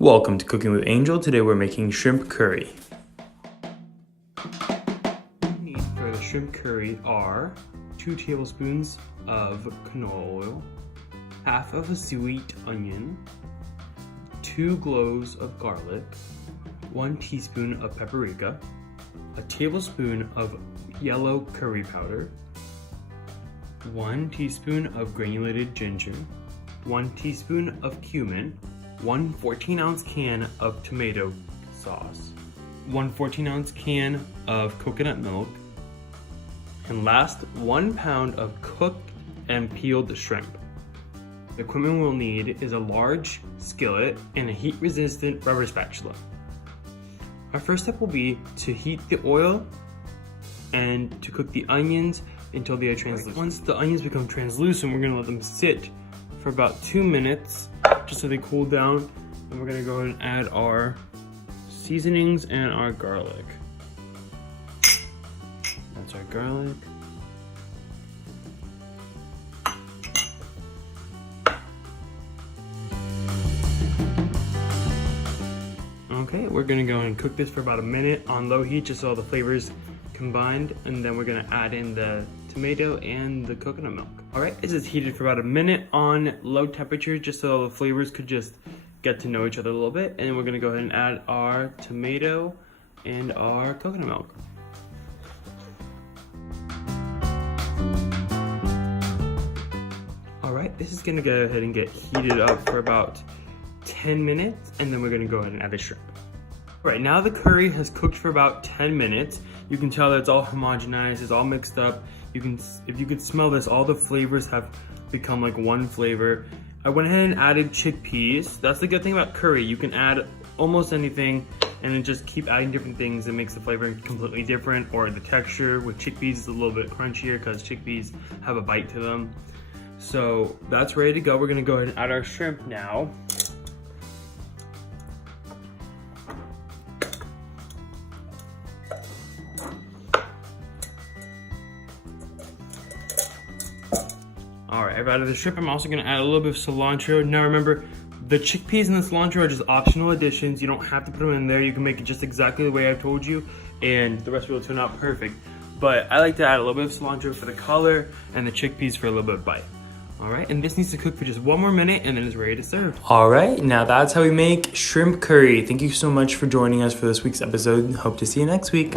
Welcome to Cooking with Angel. Today we're making shrimp curry. What we need for the shrimp curry are 2 tablespoons of canola oil, half of a sweet onion, 2 cloves of garlic, 1 teaspoon of paprika, a tablespoon of yellow curry powder, 1 teaspoon of granulated ginger, 1 teaspoon of cumin, 1 14-ounce can of tomato sauce, 1 14-ounce can of coconut milk, and last, 1 pound of cooked and peeled shrimp. The equipment we'll need is a large skillet and a heat-resistant rubber spatula. Our first step will be to heat the oil and to cook the onions until they are translucent. Once the onions become translucent, we're gonna let them sit for about 2 minutes just so they cool down, and we're gonna go ahead and add our seasonings and our garlic. That's our garlic. Okay, we're gonna go and cook this for about a minute on low heat just so all the flavors combined, and then we're gonna add in the tomato and the coconut milk. All right, this is heated for about a minute on low temperature just so all the flavors could just get to know each other a little bit, and we're gonna go ahead and add our tomato and our coconut milk. All right, this is gonna go ahead and get heated up for about 10 minutes, and then we're gonna go ahead and add the shrimp. All right, now the curry has cooked for about 10 minutes. You can tell that it's all homogenized, it's all mixed up. If you could smell this, all the flavors have become like one flavor. I went ahead and added chickpeas. That's the good thing about curry. You can add almost anything and then just keep adding different things. It makes the flavor completely different, or the texture with chickpeas is a little bit crunchier because chickpeas have a bite to them. So that's ready to go. We're gonna go ahead and add our shrimp now. All right, I've added the shrimp. I'm also gonna add a little bit of cilantro. Now remember, the chickpeas and the cilantro are just optional additions. You don't have to put them in there. You can make it just exactly the way I've told you, and the recipe will turn out perfect. But I like to add a little bit of cilantro for the color and the chickpeas for a little bit of bite. All right, and this needs to cook for just 1 more minute and then it's ready to serve. All right, now that's how we make shrimp curry. Thank you so much for joining us for this week's episode. Hope to see you next week.